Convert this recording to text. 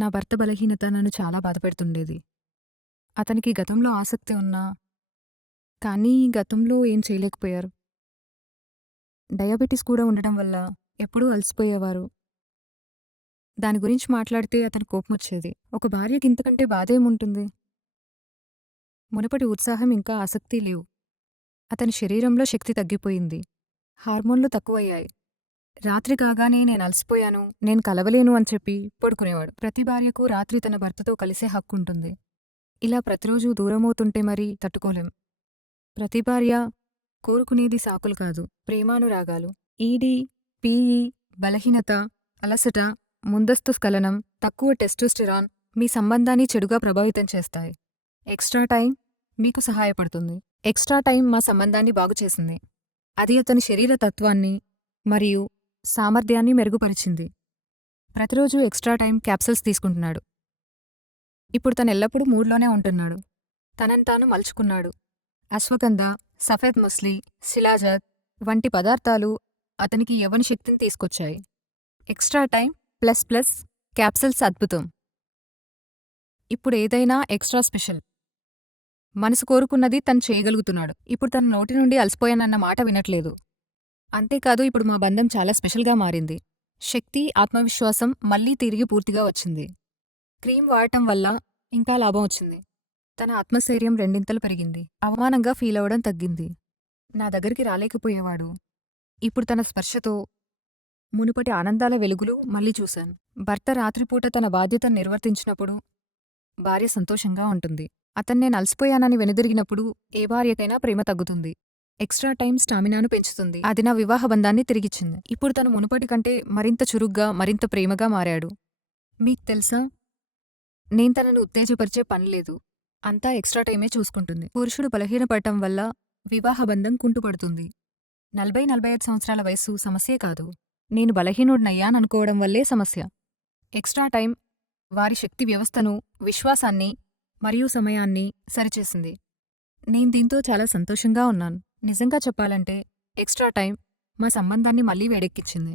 నా భర్త బలహీనత నన్ను చాలా బాధపెడుతుండేది. అతనికి గతంలో ఆసక్తి ఉన్నా, కానీ గతంలో ఏం చేయలేకపోయారు. డయాబెటిస్ కూడా ఉండడం వల్ల ఎప్పుడూ అలసిపోయేవారు. దాని గురించి మాట్లాడితే అతను కోపమొచ్చేది. ఒక భార్యకి ఇంతకంటే బాధేముంటుంది? మునుపటి ఉత్సాహం ఇంకా ఆసక్తి లేవు. అతని శరీరంలో శక్తి తగ్గిపోయింది. హార్మోన్లు తక్కువయ్యాయి. రాత్రి కాగానే నేను అలసిపోయాను, నేను కలవలేను అని చెప్పి పడుకునేవాడు. ప్రతి భార్యకు రాత్రి తన భర్తతో కలిసే హక్కుంటుంది. ఇలా ప్రతిరోజూ దూరమవుతుంటే మరీ తట్టుకోలేం. ప్రతి భార్య కోరుకునేది సాకులు కాదు, ప్రేమానురాగాలు. ఈడీ, పీఈ, బలహీనత, అలసట, ముందస్తు స్ఖలనం, తక్కువ టెస్టోస్టిరాన్ మీ సంబంధాన్ని చెడుగా ప్రభావితం చేస్తాయి. ఎక్స్ట్రా టైం మీకు సహాయపడుతుంది. ఎక్స్ట్రా టైం మా సంబంధాన్ని బాగుచేసింది. అది అతని శరీర తత్వాన్ని మరియు సామర్థ్యాన్ని మెరుగుపరిచింది. ప్రతిరోజూ ఎక్స్ట్రా టైం క్యాప్సిల్స్ తీసుకుంటున్నాడు. ఇప్పుడు తనెల్లప్పుడూ మూడ్లోనే ఉంటున్నాడు. తనని తాను మలుచుకున్నాడు. అశ్వగంధ, సఫేద్ ముస్లి, శిలాజాత్ వంటి పదార్థాలు అతనికి యవని శక్తిని తీసుకొచ్చాయి. Extra time plus plus capsules అద్భుతం. ఇప్పుడేదైనా ఎక్స్ట్రా స్పెషల్. మనసు కోరుకున్నది తను చేయగలుగుతున్నాడు. ఇప్పుడు తన నోటి నుండి అలసిపోయానన్న మాట వినట్లేదు. అంతేకాదు ఇప్పుడు మా బంధం చాలా స్పెషల్గా మారింది. శక్తి, ఆత్మవిశ్వాసం మళ్ళీ తిరిగి పూర్తిగా వచ్చింది. క్రీమ్ వాడటం వల్ల ఇంకా లాభం వచ్చింది. తన ఆత్మస్థైర్యం రెండింతలు పెరిగింది. అవమానంగా ఫీలవడం తగ్గింది. నా దగ్గరికి రాలేకపోయేవాడు. ఇప్పుడు తన స్పర్శతో మునుపటి ఆనందాల వెలుగులు మళ్ళీ చూశాను. భర్త రాత్రిపూట తన బాధ్యతను నిర్వర్తించినప్పుడు భార్య సంతోషంగా ఉంటుంది. అతన్ని నేను అలసిపోయానని వెనుదిరిగినప్పుడు ఏ భార్యకైనా ప్రేమ తగ్గుతుంది. ఎక్స్ట్రా టైం స్టామినాను పెంచుతుంది. అది నా వివాహ బంధాన్ని తిరిగిచ్చింది. ఇప్పుడు తను మునుపటి కంటే మరింత చురుగ్గా, మరింత ప్రేమగా మారాడు. మీకు తెలుసా? నేను తనను ఉత్తేజపరిచే పనిలేదు. అంతా ఎక్స్ట్రా టైమే చూసుకుంటుంది. పురుషుడు బలహీనపడటం వల్ల వివాహ బంధం కుంటుపడుతుంది. నలభై నలభై ఐదు సంవత్సరాల వయస్సు సమస్యే కాదు. నేను బలహీనుడినయ్యాననుకోవడం వల్లే సమస్య. ఎక్స్ట్రా టైం వారి శక్తి వ్యవస్థను, విశ్వాసాన్ని మరియు సమయాన్ని సరిచేసింది. నేను దీంతో చాలా సంతోషంగా ఉన్నాను. నిజంగా చెప్పాలంటే ఎక్స్ట్రా టైం మా సంబంధాన్ని మళ్ళీ వేడెక్కించింది.